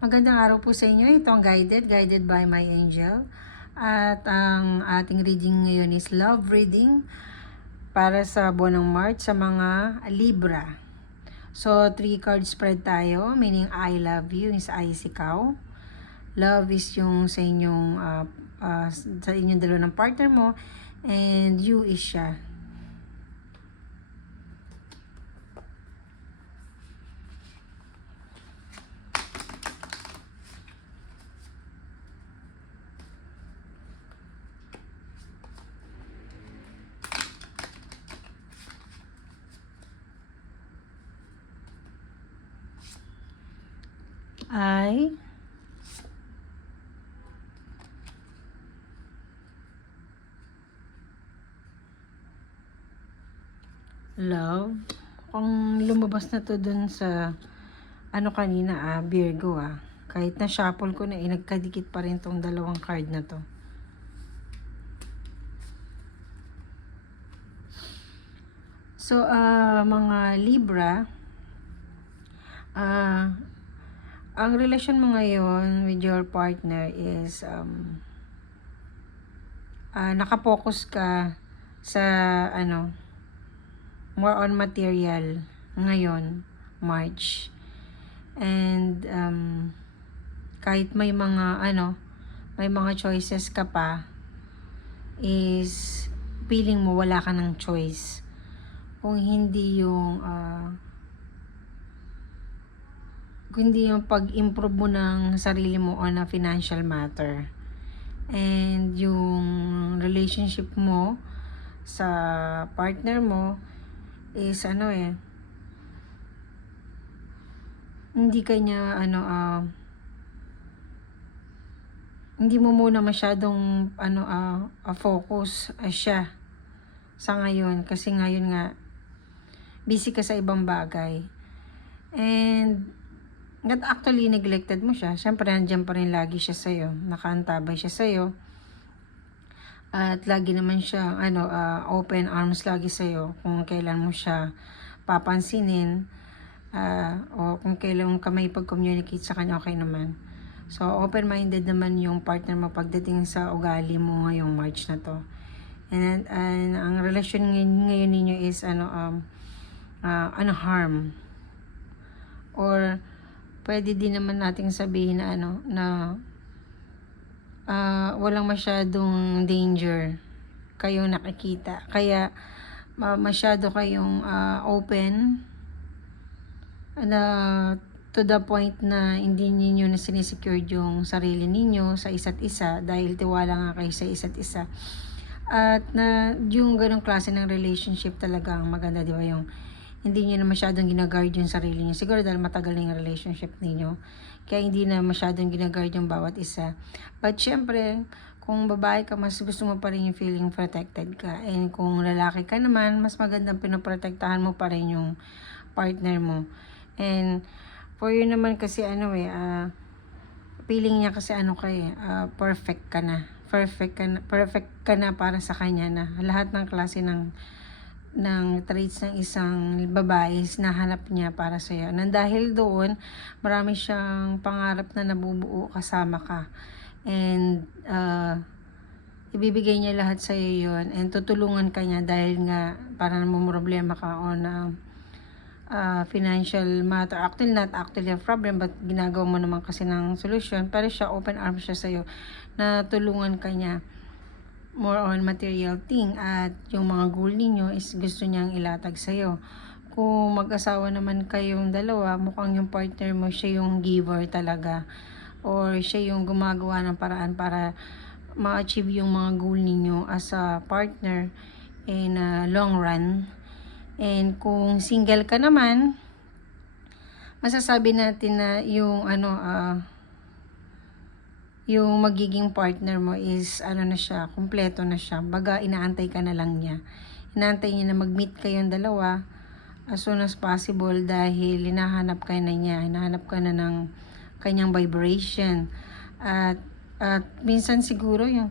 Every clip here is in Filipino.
Magandang araw po sa inyo. Ito ang guided by my angel. At ang ating reading ngayon is love reading para sa buwan ng March sa mga Libra. So, 3 card spread tayo, meaning I love you is I is ikaw. Love is yung sa inyong dalawa ng partner mo, and you is siya. I love. Kung lumabas na to dun sa kanina Virgo kahit na shuffle ko na nagkadikit pa rin tong dalawang card na to. So mga Libra, ang relasyon mo ngayon with your partner is nakapokus ka sa more on material ngayon, March. And kahit may mga choices ka pa, is feeling mo wala ka ng choice. Kung hindi yung pag-improve mo ng sarili mo on a financial matter, and yung relationship mo sa partner mo is hindi kanya hindi mo muna masyadong focus siya sa ngayon, kasi ngayon nga busy ka sa ibang bagay, and not actually neglected mo siya. Syempre nandiyan pa rin lagi siya sa'yo, nakaantabay siya sa'yo, at lagi naman siya open arms lagi sa'yo kung kailan mo siya papansinin, o kung kailan ka may pag-communicate sa kanya, okay naman. So open-minded naman yung partner mo pagdating sa ugali mo ngayong March na to. And ang relasyon ngayon ninyo is harm, or pwede din naman nating sabihin na walang masyadong danger kayong nakikita, kaya masyado kayong open na to the point na hindi niyo na sinisecure yung sarili ninyo sa isa't isa dahil tiwala nga kayo sa isa't isa. At na yung ganong klase ng relationship talaga ang maganda, di ba? Yung hindi niyo na masyadong ginaguard yung sarili niyo. Siguro dahil matagal na yung relationship niyo, kaya hindi na masyadong ginaguard yung bawat isa. But syempre, kung babae ka, mas gusto mo pa rin yung feeling protected ka. And kung lalaki ka naman, mas magandang pinoprotektahan mo pa rin yung partner mo. And for you naman kasi feeling niya kasi perfect ka na. Perfect ka na para sa kanya, na lahat ng klase ng traits ng isang babae nahanap niya para sa iyo. Nang dahil doon, marami siyang pangarap na nabubuo kasama ka. And ibibigay niya lahat sa iyo yun, and tutulungan ka niya dahil nga para namumroblema ka on financial matter. Actually, not actually a problem, but ginagawa mo naman kasi ng solusyon. Pero siya, open arms siya sa'yo, na tulungan ka niya more on material thing, at yung mga goal ninyo is gusto niyang ilatag sa'yo. Kung mag-asawa naman kayong dalawa, mukhang yung partner mo, siya yung giver talaga, or siya yung gumagawa ng paraan para ma-achieve yung mga goal ninyo as a partner in a long run. And kung single ka naman, masasabi natin na yung yung magiging partner mo is na siya, kumpleto na siya. Baga, inaantay ka na lang niya. Inaantay niya na mag-meet kayong dalawa as soon as possible, dahil hinahanap ka na niya. Hinahanap ka na ng kanyang vibration. At minsan siguro yung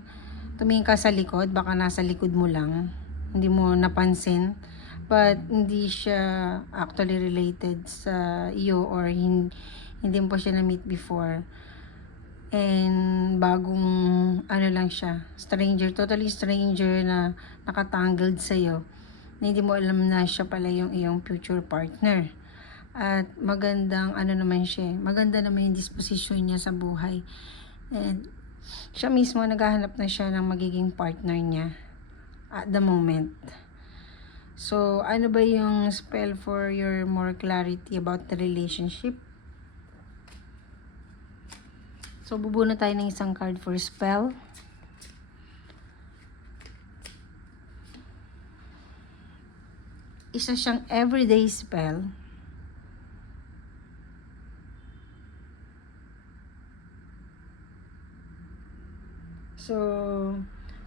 tumingin ka sa likod, baka nasa likod mo lang, hindi mo napansin. But hindi siya actually related sa iyo, or Hindi mo pa siya na-meet before. And bagong ano lang siya, stranger, totally stranger na nakatangled sa'yo, na hindi mo alam na siya pala yung iyong future partner. At magandang ano naman siya, maganda naman yung disposition niya sa buhay. And siya mismo naghahanap na siya ng magiging partner niya at the moment. So, ano ba yung spell for your more clarity about the relationship? So, bubuno tayo ng isang card for spell. Isa siyang everyday spell. So,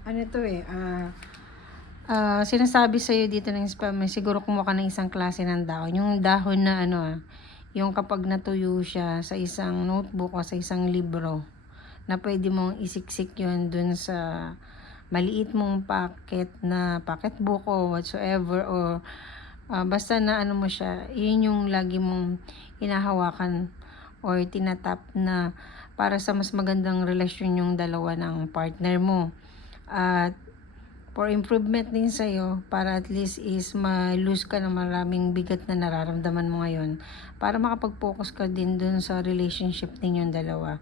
ano to sinasabi sa'yo dito ng spell, may siguro kumuha ka ng isang klase ng dahon. Yung dahon na yung kapag natuyo siya sa isang notebook o sa isang libro, na pwede mong isiksik yun dun sa maliit mong pocket book o whatsoever, or basta na ano mo siya, yun yung lagi mong hinahawakan or tinatap na para sa mas magandang relasyon yung dalawa ng partner mo. At for improvement din sa'yo, para at least is ma-lose ka ng maraming bigat na nararamdaman mo ngayon, para makapag-focus ka din dun sa relationship ninyong dalawa.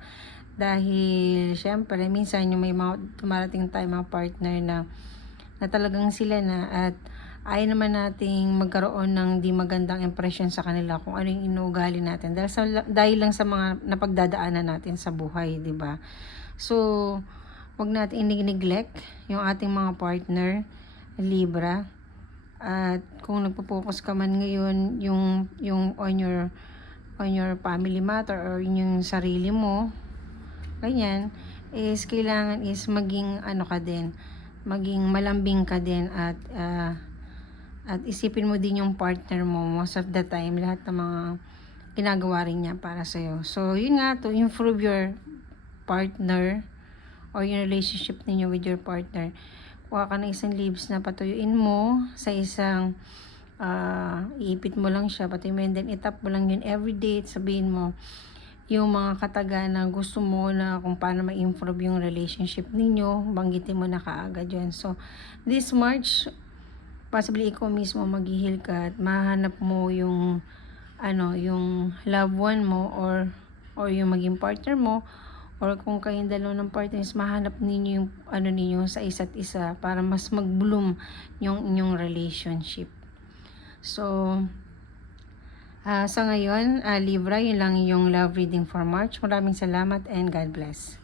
Dahil syempre minsan yung may mga tumarating tayo mga partner na talagang sila na, at ayaw naman nating magkaroon ng di magandang impression sa kanila kung ano yung inuugali natin dahil lang sa mga napagdadaanan natin sa buhay, di ba? So, wag natin i-neglect yung ating mga partner, Libra. At kung nagpo-focus ka man ngayon yung on your family matter or yung sarili mo, ganyan, is kailangan is maging ano ka din, maging malambing ka din, at isipin mo din yung partner mo most of the time, lahat ng mga ginagawa rin niya para sa'yo. So, yun nga, to improve your partner or yung relationship ninyo with your partner, kuha ka ng isang leaves na patuyuin mo sa isang iipit mo lang siya, patuyuin mo, and then itap mo lang yun everyday, at sabihin mo yung mga kataga na gusto mo na kung paano ma-improve yung relationship ninyo, banggitin mo na kaagad yun. So, this March, possibly ikaw mismo mag-heal ka at mahanap mo yung yung loved one mo, or yung maging partner mo, or kung kayong dalawa ng partners, mahanap ninyo yung ninyo sa isa't isa para mas mag-bloom yung inyong relationship. So, sa ngayon, Libra, yun lang yung love reading for March. Maraming salamat and God bless.